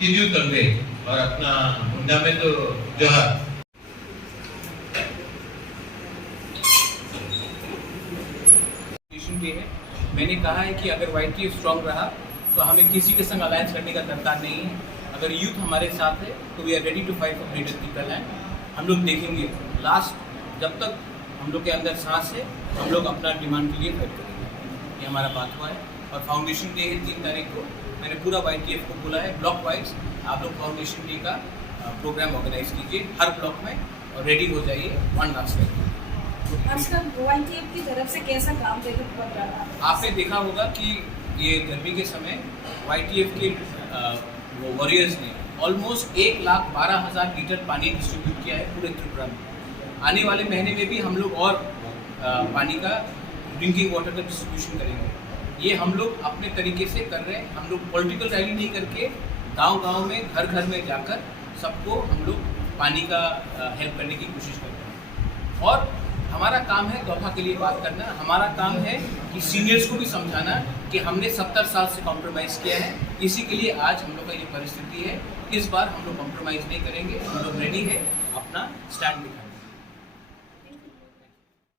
कीजिए तंगे और अपना मुंडा में तो जोहर। डे है, मैंने कहा है कि अगर YTF स्ट्रांग रहा तो हमें किसी के संग अलायंस करने का दरकार नहीं है। अगर यूथ हमारे साथ है तो we are ready to fight for greater people land. हम लोग देखेंगे लास्ट जब तक हम लोग के अंदर सांस है हम लोग अपना डिमांड के लिए फाइट करेंगे। ये हमारा बात हुआ है और फाउंडेशन डे है 3 तारीख को। मैंने पूरा YTF को बोला है ब्लॉक वाइज आप लोग फाउंडेशन डे का प्रोग्राम ऑर्गेनाइज कीजिए हर ब्लॉक में और रेडी हो जाइए 1 लाख से। आजकल YTF की तरफ से कैसा काम देखने को पड़ रहा है? आपने देखा होगा कि ये गर्मी के समय YTF के वो वॉरियर्स ने ऑलमोस्ट 1,12,000 लीटर पानी डिस्ट्रीब्यूट किया है पूरे त्रिपुरा में। आने वाले महीने में भी हम लोग और पानी का ड्रिंकिंग वाटर का डिस्ट्रीब्यूशन करेंगे। ये हम लोग अपने तरीके से कर रहे हैं। हम लोग पॉलिटिकल रैली नहीं करके गांव-गांव में घर घर में जाकर सबको हम लोग पानी का हेल्प करने की कोशिश कर रहे हैं। और हमारा काम है गौथा के लिए बात करना। हमारा काम है कि सीनियर्स को भी समझाना कि हमने 70 साल से कॉम्प्रोमाइज़ किया है। इसी के लिए आज हम लोग का ये परिस्थिति है। इस बार हम लोग कॉम्प्रोमाइज़ नहीं करेंगे। हम लोग रेडी है अपना स्टैंड दिखाने।